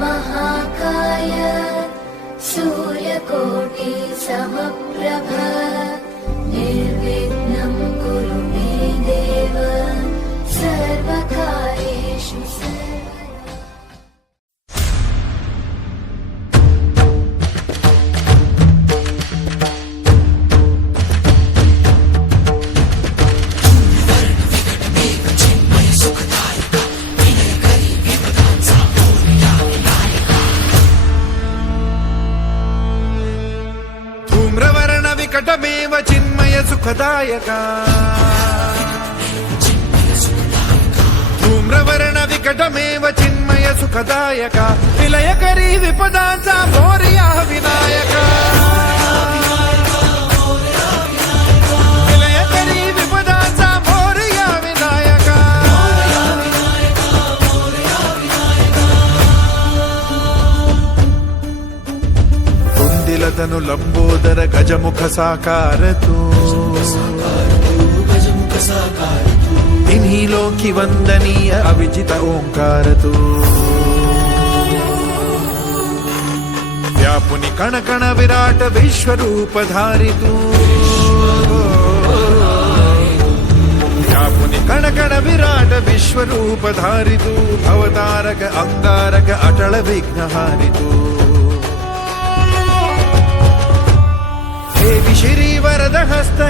महाकाय सूर्यकोटि समप्रभ निर्विघ्नं कुरु मे देव सर्वकार्येषु सर्वदा। विकटमेव चिन्मय सुखदायका धूम्रवर्ण विकटमेव चिन्मय सुखदायका विलयकरी विपदांचा मोरया विनायका विलयकरी विपदांचा मोरया विनायका कुंदिलतनु लंबोदर गजमुख साकार तू तिन्ही लोकी वंदनीय अविजित ओंकार तू व्यापुनि कण कण विराट विश्वरूप धारी तू व्यापुनि कण कण विराट विश्वरूप धारी तू भवतारक अंगारक अटल विघ्नहारी तू देवी श्री वरद हस्त